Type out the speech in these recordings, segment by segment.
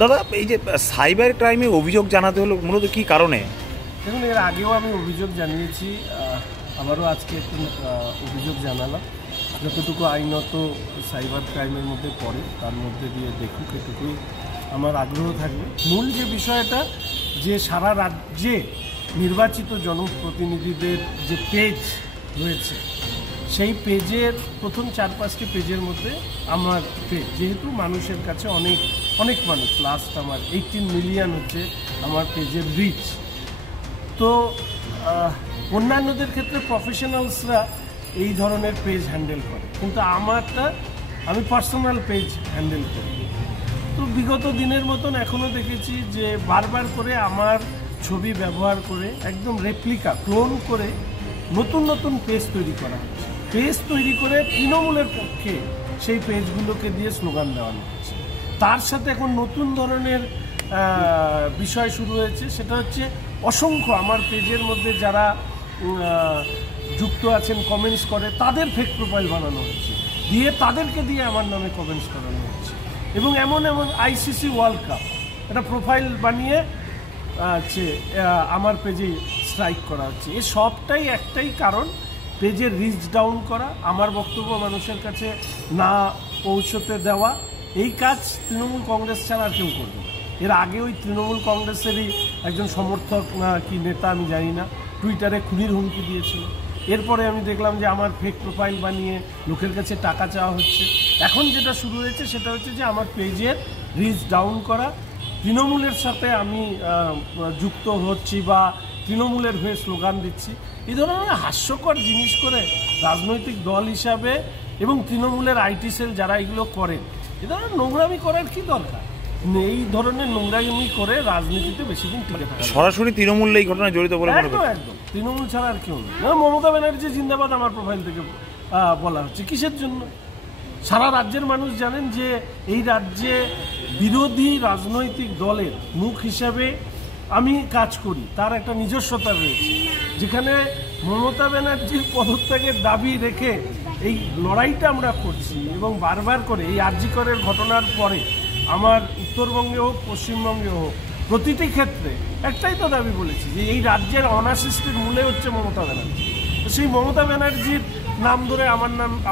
দাদা, এই যে সাইবার ক্রাইমে অভিযোগ জানাতে হলো মূলত কি কারণে? দেখুন, এর আগেও আমি অভিযোগ জানিয়েছি, আবারও আজকে একটু অভিযোগ জানালাম। যতটুকু আইনত সাইবার ক্রাইমের মধ্যে পড়ে তার মধ্যে দিয়ে দেখুক, এটুকুই আমার আগ্রহ থাকবে। মূল যে বিষয়টা, যে সারা রাজ্যে নির্বাচিত জনপ্রতিনিধিদের যে পেজ রয়েছে, সেই পেজের প্রথম 4-5টি পেজের মধ্যে আমার পেজ, যেহেতু মানুষের কাছে অনেক মানুষ, লাস্ট আমার 18 মিলিয়ন হচ্ছে আমার পেজের রিচ। তো অন্যান্যদের ক্ষেত্রে প্রফেশনালসরা এই ধরনের পেজ হ্যান্ডেল করে, কিন্তু আমি পার্সোনাল পেজ হ্যান্ডেল করি। তো বিগত দিনের মতন এখনও দেখেছি যে বারবার করে আমার ছবি ব্যবহার করে একদম রেপ্লিকা ক্লোন করে নতুন পেজ তৈরি করা হচ্ছে। পেজ তৈরি করে তৃণমূলের পক্ষে সেই পেজগুলোকে দিয়ে স্লোগান দেওয়ানো হচ্ছে। তার সাথে এখন নতুন ধরনের বিষয় শুরু হয়েছে, সেটা হচ্ছে অসংখ্য আমার পেজের মধ্যে যারা যুক্ত আছেন, কমেন্টস করে, তাদের ফেক প্রোফাইল বানানো হচ্ছে, দিয়ে তাদেরকে দিয়ে আমার নামে কমেন্টস করানো হচ্ছে। এবং এমন আইসিসি ওয়ার্ল্ড কাপ একটা প্রোফাইল বানিয়ে আমার পেজে স্ট্রাইক করা হচ্ছে। এ সবটাই একটাই কারণ, পেজের রিচ ডাউন করা, আমার বক্তব্য মানুষের কাছে না পৌঁছতে দেওয়া। এই কাজ তৃণমূল কংগ্রেস ছাড়া আর কেউ করবে না। এর আগে ওই তৃণমূল কংগ্রেসেরই একজন সমর্থক না কি নেতা আমি জানি না, টুইটারে খুনির হুমকি দিয়েছিল। এরপরে আমি দেখলাম যে আমার ফেক প্রোফাইল বানিয়ে লোকের কাছে টাকা চাওয়া হচ্ছে। এখন যেটা শুরু হয়েছে সেটা হচ্ছে যে আমার পেজের রিচ ডাউন করা, তৃণমূলের সাথে আমি যুক্ত হচ্ছি বা তৃণমূলের হয়ে স্লোগান দিচ্ছি, এই ধরনের হাস্যকর জিনিস করে রাজনৈতিক দল হিসাবে এবং তৃণমূলের আইটি সেল যারা এগুলো করে, এ ধরনের নোংরামি করার কি দরকার? এই ধরনের নোংরামি করে রাজনীতিতে বেশি দিন টিকে থাকা। সরাসরি তৃণমূল এই ঘটনায় জড়িত বলে একদম তৃণমূল ছাড়া আর কেউ নেই। মমতা ব্যানার্জি জিন্দাবাদ আমার প্রোফাইল থেকে বলা হচ্ছে, কিসের জন্য? সারা রাজ্যের মানুষ জানেন যে এই রাজ্যে বিরোধী রাজনৈতিক দলের মুখ হিসাবে আমি কাজ করি, তার একটা নিজস্বতা রয়েছে। যেখানে মমতা ব্যানার্জির পদত্যাগের দাবি রেখে এই লড়াইটা আমরা করছি, এবং বারবার করে এই আরজি করের ঘটনার পরে আমার উত্তরবঙ্গে হোক পশ্চিমবঙ্গে হোক প্রতিটি ক্ষেত্রে একটাই তো দাবি বলেছি যে এই রাজ্যের অনাসৃষ্টির মূলে হচ্ছে মমতা ব্যানার্জি। তো সেই মমতা ব্যানার্জির নাম ধরে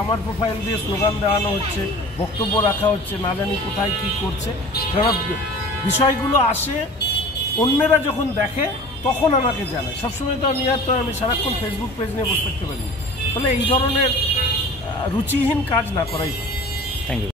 আমার প্রোফাইল দিয়ে স্লোগান দেওয়ানো হচ্ছে, বক্তব্য রাখা হচ্ছে, না জানি কোথায় কী করছে। কারণ বিষয়গুলো আসে, অন্যেরা যখন দেখে তখন আমাকে জানায়। সবসময় তো আমি সারাক্ষণ ফেসবুক পেজ নিয়ে বসে থাকতে পারি। ফলে এই ধরনের রুচিহীন কাজ না করাই ভালো। Thank you.